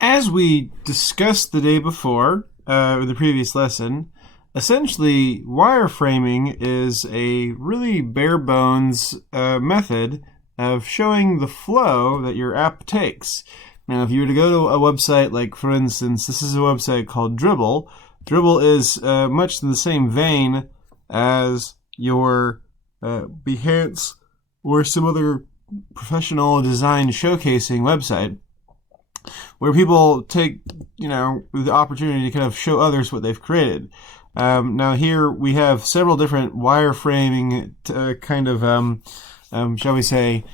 As we discussed the day before, in the previous lesson, essentially wireframing is a really bare bones method of showing the flow that your app takes. Now, if you were to go to a website like, for instance, this is a website called Dribbble. Dribbble is much in the same vein as your Behance or some other professional design showcasing website, where people take, the opportunity to kind of show others what they've created. Now here we have several different wireframing shall we say,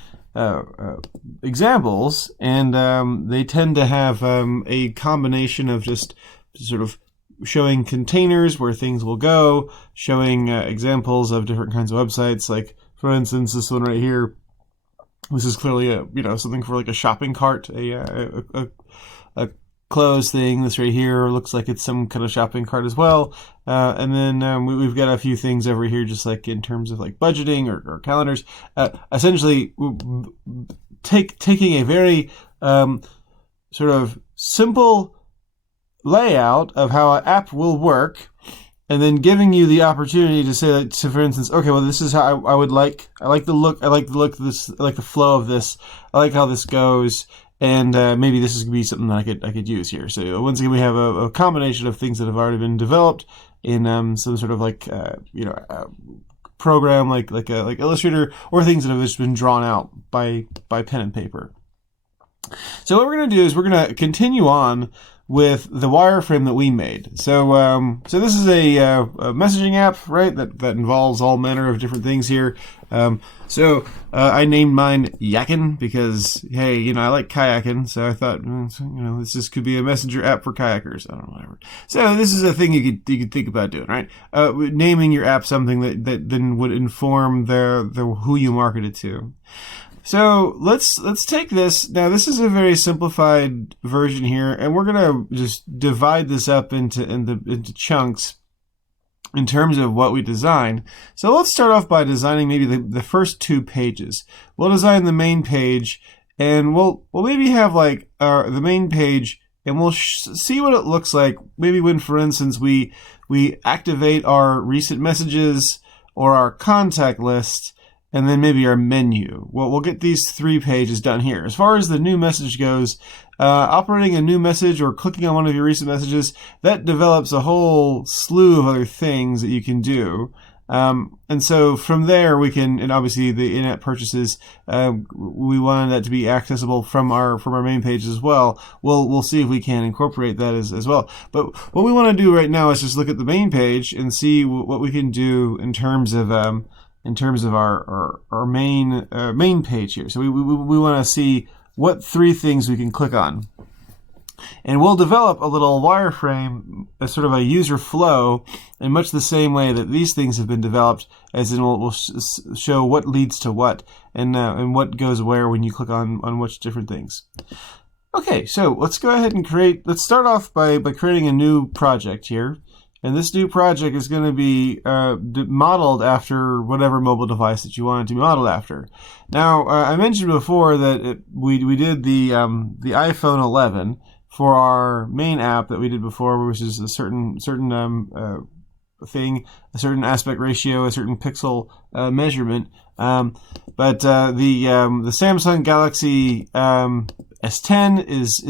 examples, and they tend to have a combination of just sort of showing containers where things will go, showing examples of different kinds of websites. Like, for instance, this one right here. This is clearly something for like a shopping cart, a clothes thing. This right here looks like it's some kind of shopping cart as well. And then we've got a few things over here, just like in terms of like budgeting or calendars. Essentially, taking a very sort of simple layout of how an app will work, and then giving you the opportunity to say that, so for instance, okay, well, this is how I like the look of this, I like the flow of this, I like how this goes, and maybe this is going to be something that I could use here. So once again, we have a combination of things that have already been developed in some sort of like, program like Illustrator, or things that have just been drawn out by pen and paper. So what we're going to do is we're going to continue on with the wireframe that we made. So this is a messaging app, right? That involves all manner of different things here. I named mine Yakin because, hey, I like kayaking, so I thought, this just could be a messenger app for kayakers. I don't know, whatever. So this is a thing you could think about doing, right? Naming your app something that then would inform the who you market it to. So let's take this. Now, this is a very simplified version here, and we're gonna just divide this up into chunks in terms of what we design. So let's start off by designing maybe the first 2 pages. We'll design the main page, and we'll maybe have like the main page, and we'll see what it looks like. Maybe when, for instance, we activate our recent messages or our contact list, and then maybe our menu. Well, we'll get these 3 pages done here. As far as the new message goes, operating a new message or clicking on one of your recent messages, that develops a whole slew of other things that you can do. And so from there we can, and obviously the in-app purchases, we wanted that to be accessible from our main page as well. We'll see if we can incorporate that as well. But what we want to do right now is just look at the main page and see what we can do in terms of our main page here. So we want to see what 3 things we can click on. And we'll develop a little wireframe, a sort of a user flow, in much the same way that these things have been developed, as in we'll show what leads to what, and what goes where when you click on which different things. Okay, so let's go ahead and let's start off by creating a new project here. And this new project is going to be modeled after whatever mobile device that you want it to be modeled after. Now, I mentioned before that we did the iPhone 11 for our main app that we did before, which is a certain thing, a certain aspect ratio, a certain pixel measurement. But the Samsung Galaxy S10 is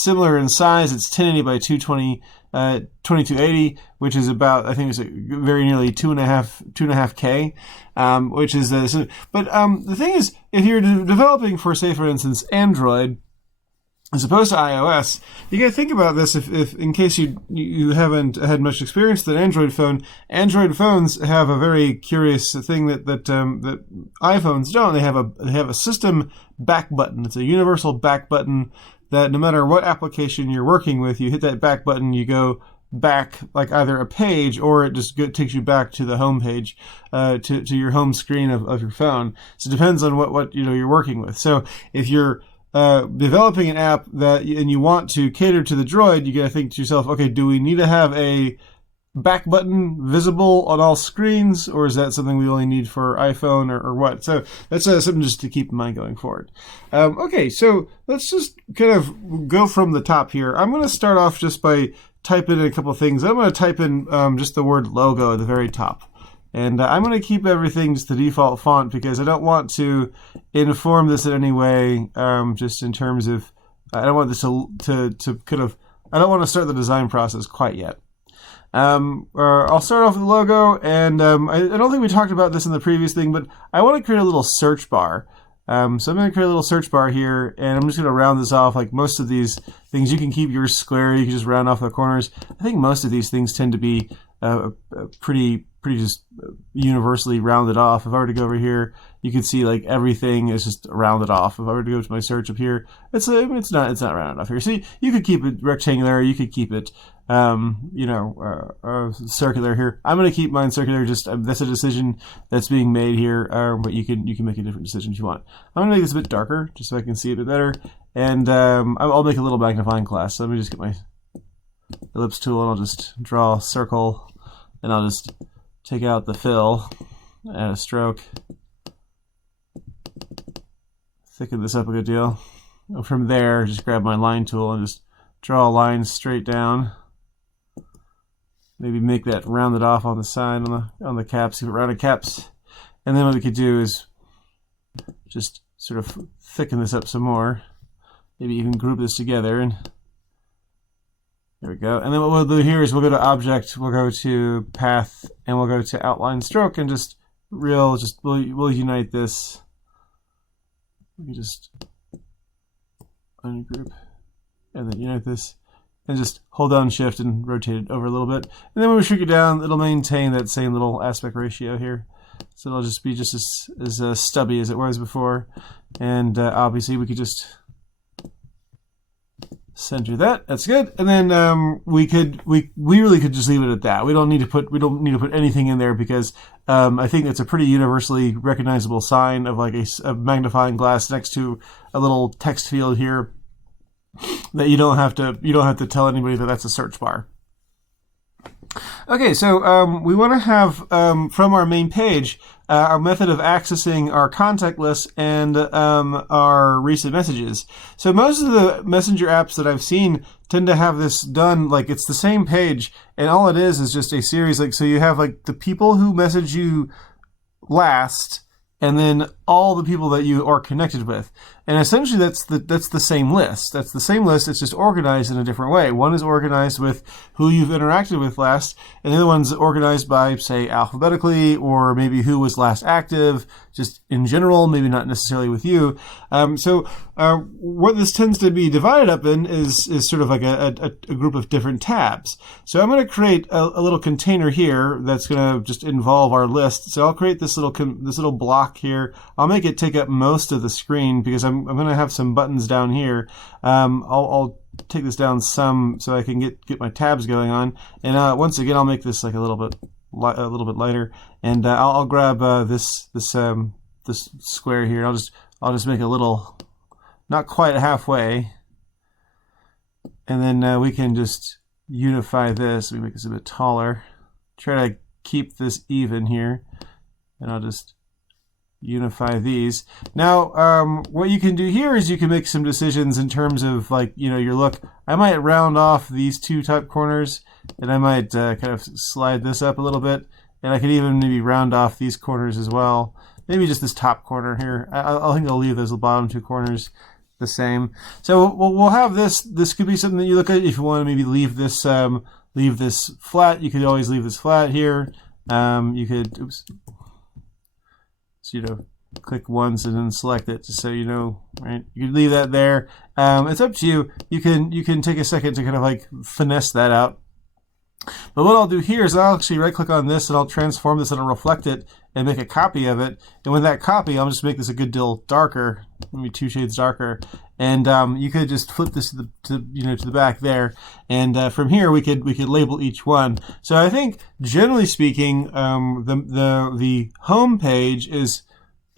similar in size. It's 1080 by 2280, which is about, I think it's very nearly 2.5K, which is but the thing is, if you're developing for, say, for instance, Android as opposed to iOS, you got to think about this. If in case you haven't had much experience with an Android phone, Android phones have a very curious thing that iPhones don't. They have a system back button. It's a universal back button that no matter what application you're working with, you hit that back button, you go back like either a page, or it just takes you back to the home page, to your home screen of your phone. So it depends on what you're working with. So if you're developing an app and you want to cater to the Droid, you got to think to yourself, okay, do we need to have a back button visible on all screens, or is that something we only need for iPhone or what? So that's something just to keep in mind going forward. Okay, so let's just kind of go from the top here. I'm going to start off just by typing in a couple of things. I'm going to type in just the word logo at the very top. And I'm going to keep everything just the default font because I don't want to inform this in any way, just in terms of, I don't want this to kind of, I don't want to start the design process quite yet. I'll start off with the logo, and I don't think we talked about this in the previous thing, but I want to create a little search bar. So I'm going to create a little search bar here, and I'm just going to round this off. Like most of these things, you can keep yours square, you can just round off the corners. I think most of these things tend to be pretty just universally rounded off. If I were to go over here, you can see like everything is just rounded off. If I were to go to my search up here, it's not rounded off here. So you could keep it rectangular, you could keep it circular here. I'm going to keep mine circular. Just that's a decision that's being made here, but you can make a different decision if you want. I'm going to make this a bit darker just so I can see it a bit better, and I'll make a little magnifying glass. So let me just get my ellipse tool and I'll just draw a circle, and I'll just take out the fill, add a stroke, thicken this up a good deal. And from there, just grab my line tool and just draw a line straight down. Maybe make that rounded off on the side on the caps, keep it rounded caps. And then what we could do is just sort of thicken this up some more. Maybe even group this together, and there we go. And then what we'll do here is we'll go to Object, we'll go to Path, and we'll go to Outline Stroke, and we'll unite this. We can just ungroup and then unite this, and just hold down Shift and rotate it over a little bit. And then when we shrink it down, it'll maintain that same little aspect ratio here. So it'll just be just as stubby as it was before. And obviously we could just center that. That's good. And then we really could just leave it at that. We don't need to put anything in there because I think it's a pretty universally recognizable sign of like a magnifying glass next to a little text field here, that you don't have to tell anybody that that's a search bar. Okay, so we want to have from our main page our method of accessing our contact list and our recent messages. So most of the messenger apps that I've seen tend to have this done like it's the same page, and all it is just a series. Like, so you have like the people who message you last, and then all the people that you are connected with. And essentially that's the same list. That's the same list, it's just organized in a different way. One is organized with who you've interacted with last, and the other one's organized by, say, alphabetically, or maybe who was last active, just in general, maybe not necessarily with you. So what this tends to be divided up in is sort of like a group of different tabs. So I'm going to create a little container here that's going to just involve our list. So I'll create this little block here. I'll make it take up most of the screen because I'm going to have some buttons down here. I'll take this down some so I can get my tabs going on. And once again, I'll make this like a little bit lighter. And I'll grab this square here. I'll just make a little, not quite halfway. And then we can just unify this. We make this a bit taller. Try to keep this even here. And I'll just unify these. Now, what you can do here is you can make some decisions in terms of like, your look. I might round off these two top corners, and I might kind of slide this up a little bit, and I could even maybe round off these corners as well. Maybe just this top corner here. I think I'll leave those bottom two corners the same. So we'll have this. This could be something that you look at if you want to maybe leave this flat. You could always leave this flat here. You could, oops. So, click once and then select it just so you know, right? You can leave that there. It's up to you. You can take a second to kind of like finesse that out. But what I'll do here is I'll actually right click on this and I'll transform this and I'll reflect it and make a copy of it. And with that copy, I'll just make this a good deal darker, maybe 2 shades darker. And you could just flip this to the back there. And from here we could label each one. So I think generally speaking, the home page is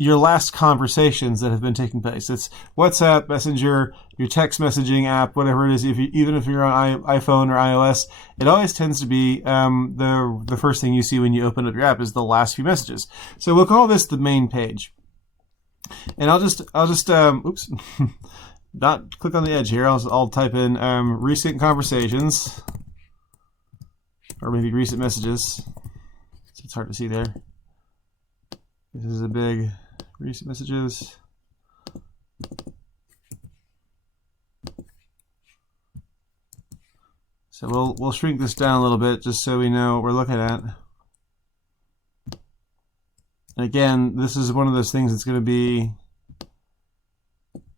your last conversations that have been taking place. It's WhatsApp, Messenger, your text messaging app, whatever it is. Even if you're on iPhone or iOS, it always tends to be the first thing you see when you open up your app is the last few messages. So we'll call this the main page. And I'll just oops, not click on the edge here. I'll type in recent conversations, or maybe recent messages. So it's hard to see there. This is a big recent messages. So we'll shrink this down a little bit just so we know what we're looking at. And again, this is one of those things that's going to be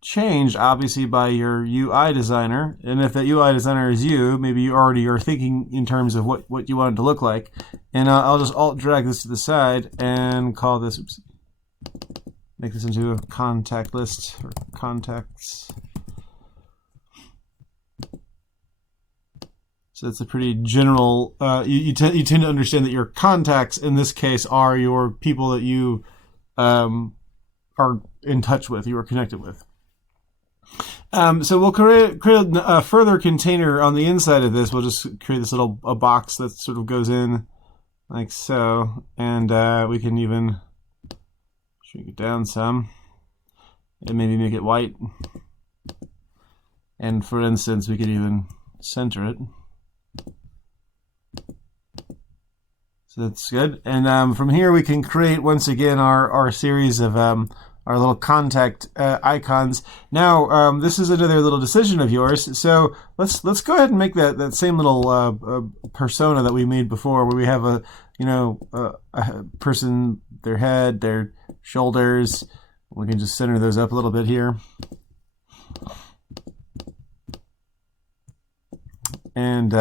changed obviously by your UI designer. And if that UI designer is you, maybe you already are thinking in terms of what you want it to look like. And I'll just alt drag this to the side and call this, oops, make this into a contact list or contacts. So it's a pretty general, you tend to understand that your contacts in this case are your people that you are in touch with, you are connected with. So we'll create a further container on the inside of this. We'll just create this little box that sort of goes in like so. And we can even shrink it down some and maybe make it white. And for instance, we could even center it. So that's good. And from here we can create once again our series of our little contact icons. Now this is another little decision of yours. So let's go ahead and make that same little persona that we made before, where we have a person, their head, their shoulders. We can just center those up a little bit here. And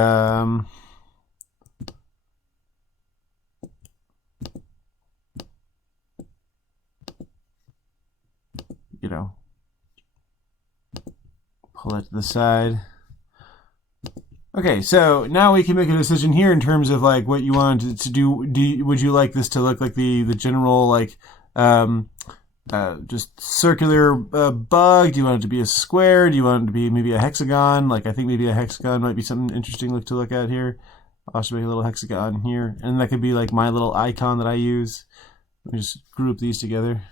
pull it to the side. Okay, so now we can make a decision here in terms of like what you want to do. Would you like this to look like the general like just circular bug? Do you want it to be a square? Do you want it to be maybe a hexagon? Like I think maybe a hexagon might be something interesting to look at here. I'll just make a little hexagon here, and that could be like my little icon that I use. Let me just group these together.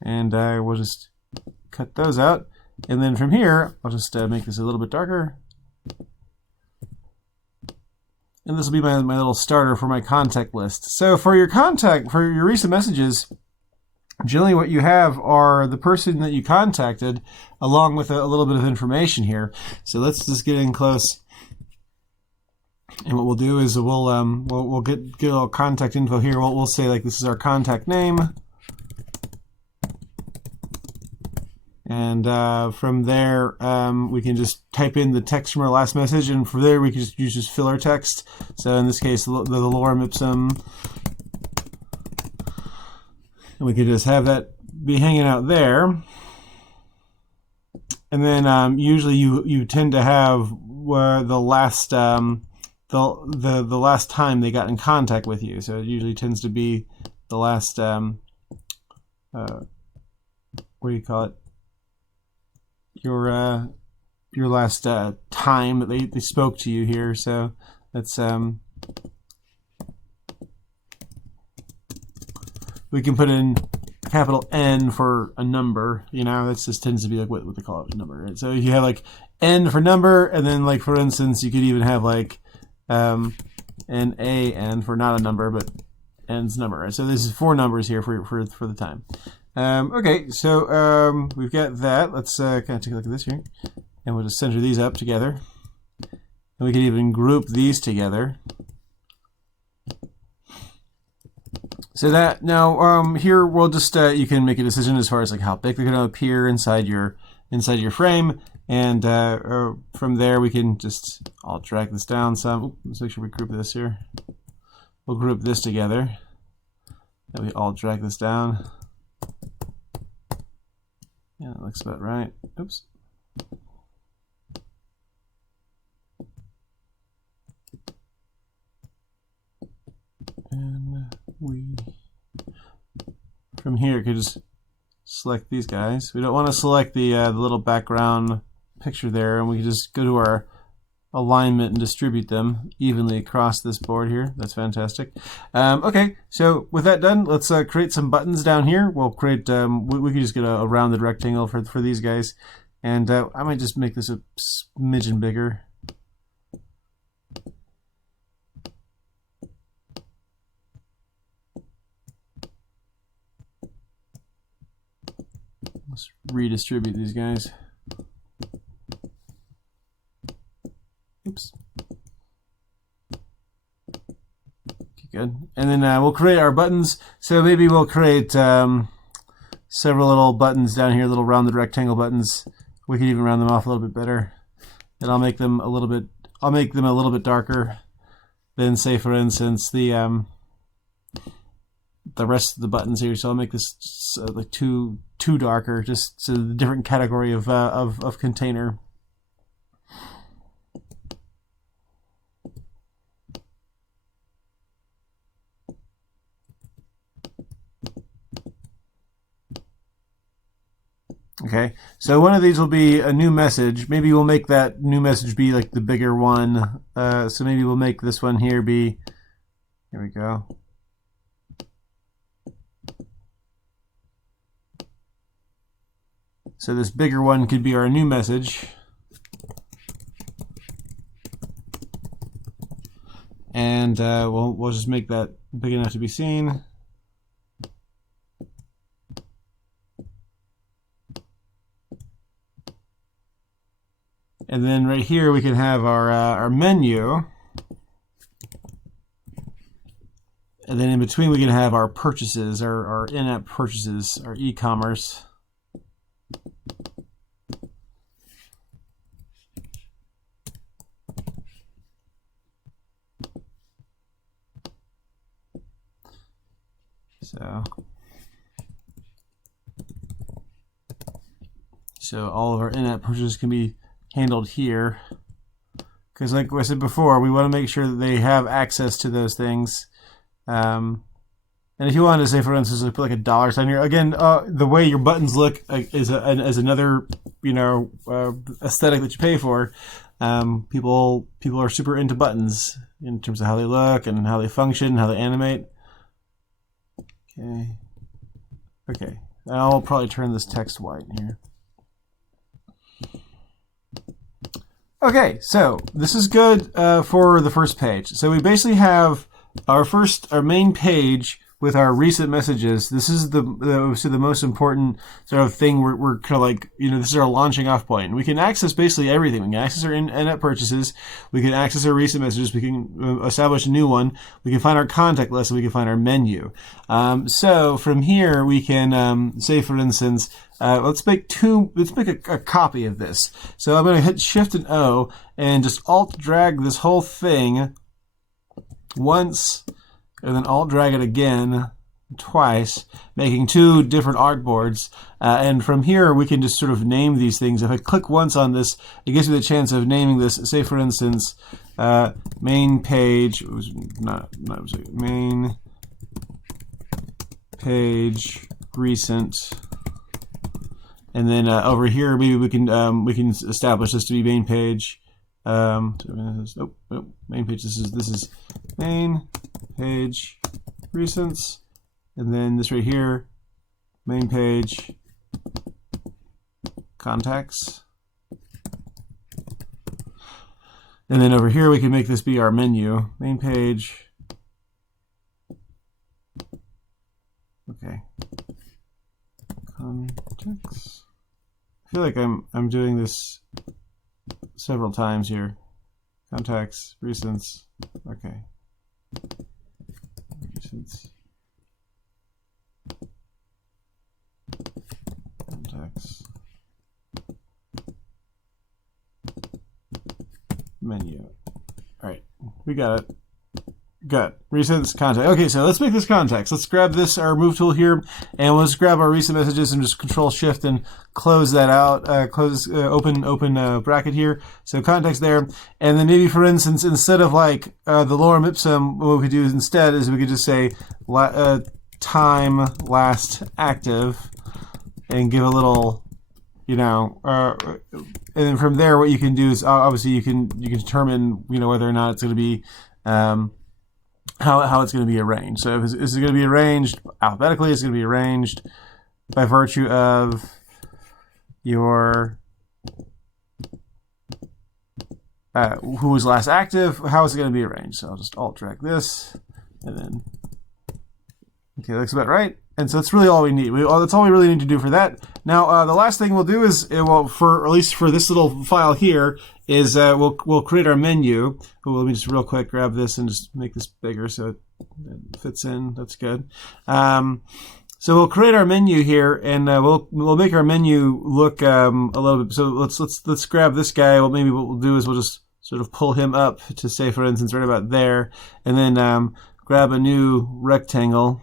And I will just cut those out. And then from here, I'll just make this a little bit darker. And this will be my little starter for my contact list. So for your recent messages, generally what you have are the person that you contacted along with a little bit of information here. So let's just get in close. And what we'll do is we'll get a little contact info here. We'll say like this is our contact name. And from there, we can just type in the text from our last message, and from there we can just use filler text. So in this case, the lorem ipsum, and we could just have that be hanging out there. And then usually you tend to have the last the last time they got in contact with you. So it usually tends to be the last what do you call it? Your last time that they spoke to you here. So that's we can put in capital N for a number. That just tends to be like what they call it, a number, right? So you have like N for number, and then like for instance, you could even have like N for not a number, but N's number. Right? So this is 4 numbers here for the time. Okay, so we've got that. Let's kind of take a look at this here. And we'll just center these up together. And we can even group these together. So that, now here we'll just, you can make a decision as far as like how big they're going to appear inside your frame. And from there we can just, I'll drag this down some. Oops, let's make sure we group this here. We'll group this together. And we all drag this down. Yeah, that looks about right. Oops. and we from here could just select these guys. We don't want to select the little background picture there, and we can just go to our alignment and distribute them evenly across this board here. That's fantastic. Okay, so with that done, let's create some buttons down here. We'll create, we can just get a rounded rectangle for these guys. And I might just make this a smidgen bigger. Let's redistribute these guys. Oops. Okay, good. And then we'll create our buttons. So maybe we'll create several little buttons down here, little rounded rectangle buttons. We can even round them off a little bit better. And I'll make them a little bit darker than, say, for instance, the rest of the buttons here. So I'll make this like too darker, just so the different category of container. Okay, so one of these will be a new message. Maybe we'll make that new message be like the bigger one. So maybe we'll make this one here be, here we go. So this bigger one could be our new message. And we'll just make that big enough to be seen. And then right here we can have our menu. And then in between we can have our purchases, our in-app purchases, our e-commerce. So all of our in-app purchases can be handled here, because like I said before, we want to make sure that they have access to those things. And if you wanted to say, for instance, put like a dollar sign here, again, the way your buttons look is another, you know, aesthetic that you pay for. People are super into buttons in terms of how they look and how they function, how they animate. Okay. I'll probably turn this text white here. Okay, so this is good for the first page. So we basically have our main page with our recent messages. This is the most important sort of thing. We're kind of like, you know, this is our launching off point. We can access basically everything. We can access our in-app purchases. We can access our recent messages. We can establish a new one. We can find our contact list, and we can find our menu. So from here we can say, for instance, let's make a copy of this. So I'm going to hit Shift and O and just Alt drag this whole thing once, and then Alt drag it again twice, making two different artboards. And from here we can just sort of name these things. If I click once on this, it gives me the chance of naming this. Say, for instance, main page. It was main page recent. And then over here, maybe we can establish this to be main page. Main page. This is main page recents, and then this right here, main page contacts. And then over here, we can make this be our menu, main page. Okay. Contacts. I feel like I'm doing this several times here. Contacts, recents. Okay. Recents. Contacts. Menu. All right, we got it. Good. Recent context. Okay, so let's make this context. Let's grab this, our move tool here, and let's grab our recent messages and just Control Shift and close that out. Open bracket here. So context there, and then maybe for instance, instead of like the lorem ipsum, what we could do instead is we could just say time last active, and give a little, and then from there, what you can do is obviously you can determine whether or not it's going to be how it's going to be arranged. So if it's going to be arranged alphabetically, it's going to be arranged by virtue of your who was last active. How is it going to be arranged? So I'll just alt drag this, and then okay, that looks about right. And so that's really all we need. That's all we really need to do for that. Now, the last thing we'll do is, for at least for this little file here, is we'll create our menu. Let me just real quick grab this and just make this bigger so it fits in. That's good. So we'll create our menu here, and we'll make our menu look a little bit. So let's grab this guy. Well, maybe what we'll do is we'll just sort of pull him up to say, for instance, right about there, and then grab a new rectangle.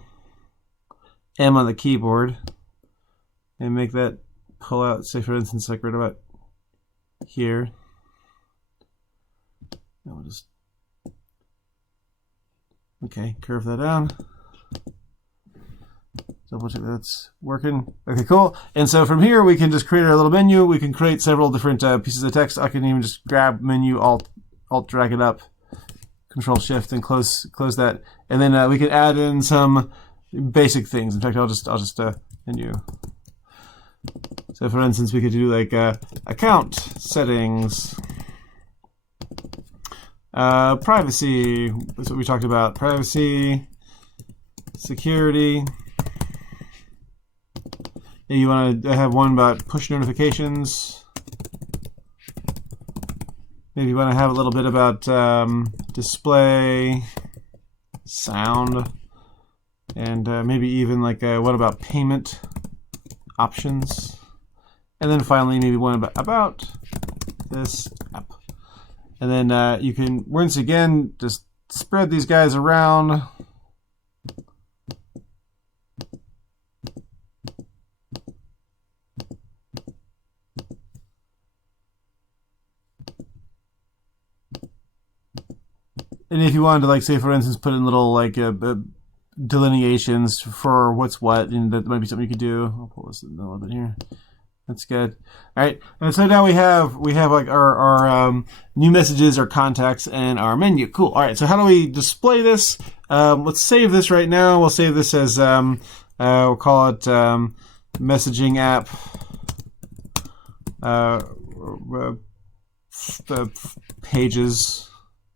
M on the keyboard, and make that pull out, say for instance, like right about here. And we'll just, okay, curve that down. Double check that's working. Okay, cool. And so from here, we can just create our little menu. We can create several different pieces of text. I can even just grab menu, alt drag it up, Control Shift, and close that. And then we can add in some basic things. In fact, I'll just menu. So for instance, we could do like account settings, privacy. That's what we talked about. Privacy, security. And you want to have one about push notifications. Maybe you want to have a little bit about display, sound. And maybe even like what about payment options? And then finally maybe one about this app. And then you can once again just spread these guys around. And if you wanted to, like, say for instance, put in little like delineations for what's what, and that might be something you could do. I'll pull this in a little bit here. That's good. All right, and so now we have like our new messages, our contacts, and our menu. Cool. All right, so how do we display this? Let's save this right now. We'll save this as we'll call it messaging app pages.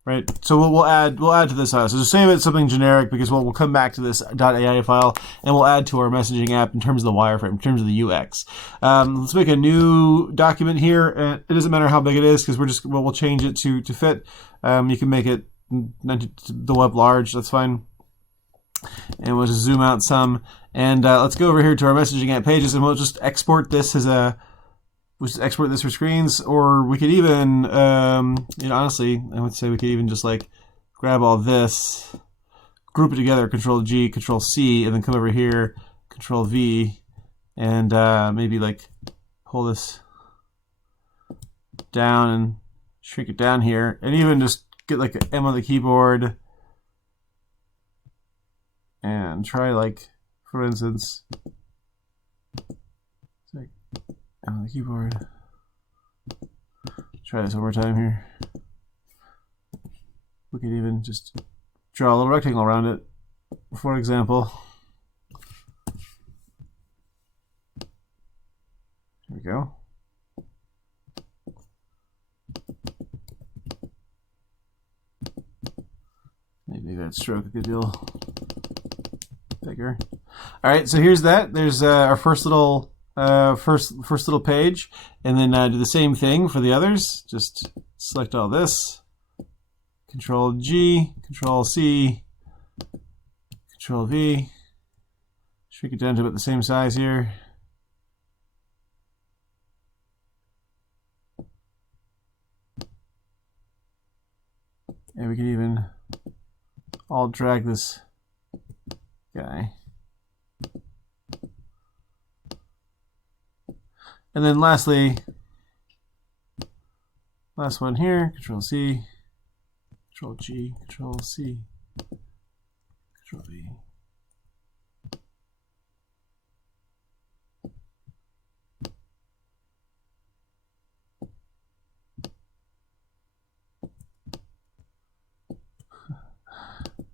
Right, so we'll add to this file. So just save it something generic, because we'll come back to this .ai file, and we'll add to our messaging app in terms of the wireframe, in terms of the UX. Let's make a new document here. It doesn't matter how big it is, because we'll change it to fit. You can make it the web large. That's fine. And we'll just zoom out some. And let's go over here to our messaging app pages, and we'll just export this as we'll just export this for screens, or we could even, honestly, I would say we could even just like grab all this, group it together, Control G, Control C, and then come over here, Control V, and maybe like pull this down and shrink it down here, and even just get like an M on the keyboard, and try like, for instance, on the keyboard. Try this one more time here. We could even just draw a little rectangle around it, for example. Here we go. Maybe that stroke a good deal bigger. All right, so here's that. There's our first little page, and then do the same thing for the others. Just select all this, Control G, Control C, Control V, shrink it down to about the same size here. And we can even I'll drag this guy. And then lastly, last one here, Control C, Control G, Control C, Control V.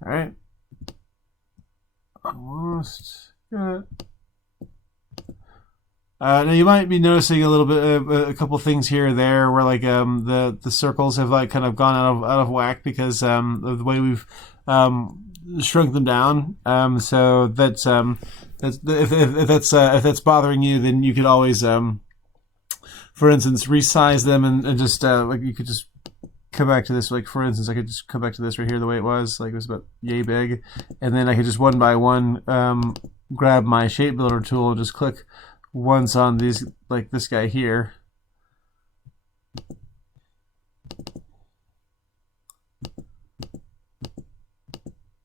All right, almost good. Now you might be noticing a little bit of a couple things here or there where like the circles have like kind of gone out of whack because of the way we've shrunk them down. So that's if that's bothering you, then you could always for instance resize them and just like you could just come back to this. Like for instance, I could just come back to this right here the way it was. Like it was about yay big, and then I could just one by one grab my shape builder tool and just click once on these, like this guy here.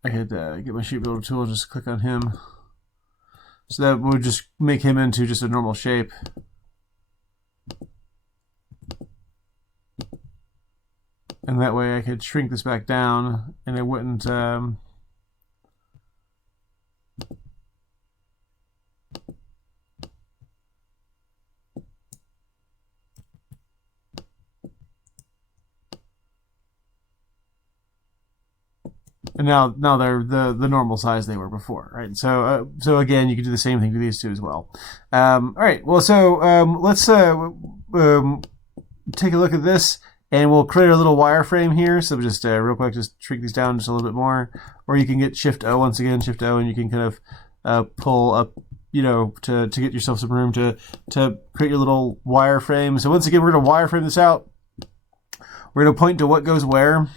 I could get my shape builder tool and just click on him. So that would just make him into just a normal shape. And that way I could shrink this back down and it wouldn't and now they're the normal size they were before, right? So so again, you can do the same thing to these two as well. All right, well, so let's take a look at this, and we'll create a little wireframe here. So just real quick, just shrink these down just a little bit more, or you can get Shift O once again, Shift O, and you can kind of pull up, you know, to get yourself some room to create your little wireframe. So once again, we're going to wireframe this out. We're going to point to what goes where.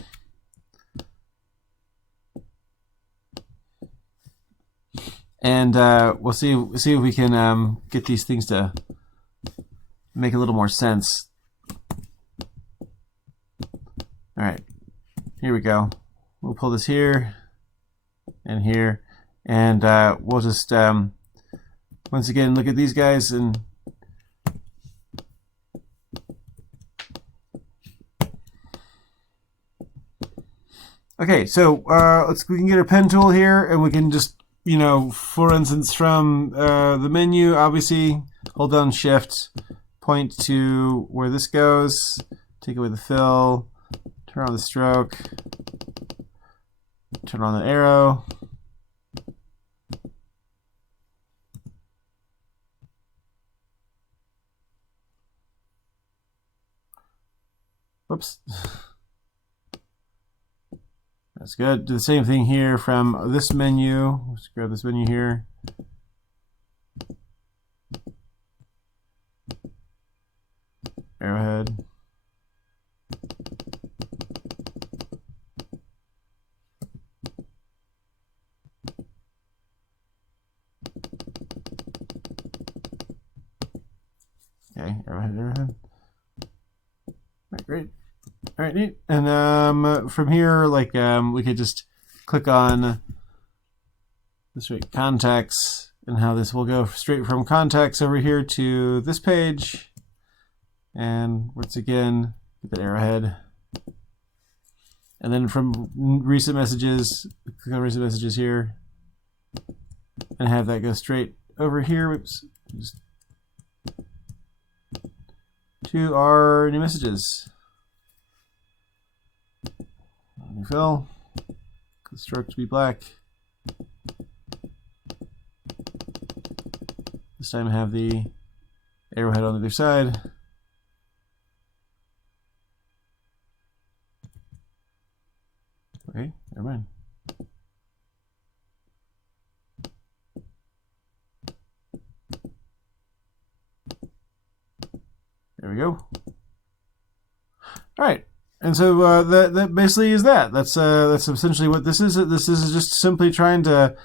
And we'll see if we can get these things to make a little more sense. All right, here we go. We'll pull this here and here, and we'll just once again look at these guys and okay. So we can get our pen tool here, and we can just, you know, for instance, from the menu, obviously, hold down Shift, point to where this goes, take away the fill, turn on the stroke, turn on the arrow. Whoops. That's good. Do the same thing here from this menu. Let's grab this menu here. Arrowhead. Okay, arrowhead. All right, great. All right, neat. And from here, like we could just click on this right contacts, and how this will go straight from contacts over here to this page. And once again, get the arrowhead. And then from recent messages, click on recent messages here, and have that go straight over here. Whoops. Just to our new messages. New fill. The stroke to be black. This time I have the arrowhead on the other side. Okay, never mind. There we go. All right. And so that basically is that. That's essentially what this is. This is just simply trying to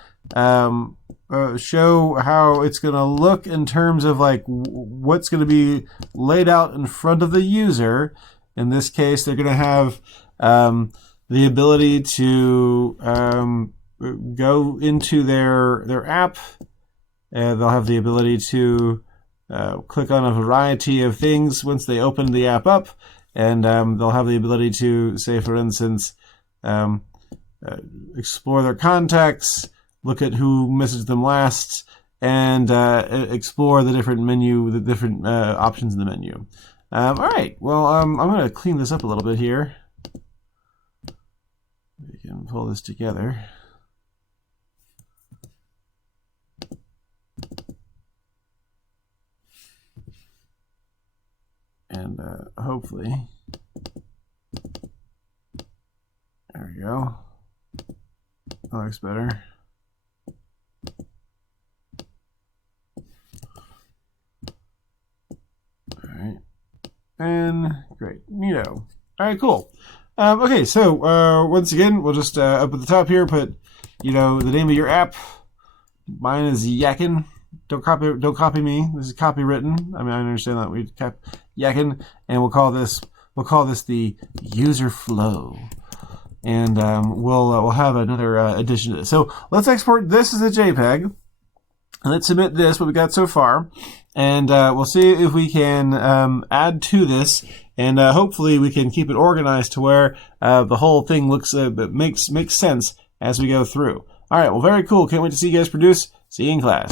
show how it's going to look in terms of like what's going to be laid out in front of the user. In this case, they're going to have the ability to go into their app. They'll have the ability to click on a variety of things once they open the app up, and they'll have the ability to, say, for instance, explore their contacts, look at who messaged them last, and explore the different options in the menu. All right, well, I'm going to clean this up a little bit here. We can pull this together. And hopefully, there we go. That looks better. All right, and great, neato. All right, cool. Okay, so once again, we'll just up at the top here put, the name of your app. Mine is Yakin. Don't copy me. This is copywritten. I mean, I understand that we kept Yakin, and we'll call this the Userflow, and we'll have another addition to this. So let's export this as a JPEG, and let's submit this what we got so far, and we'll see if we can add to this, and hopefully we can keep it organized to where the whole thing looks makes sense as we go through. All right. Well, very cool. Can't wait to see you guys produce. See you in class.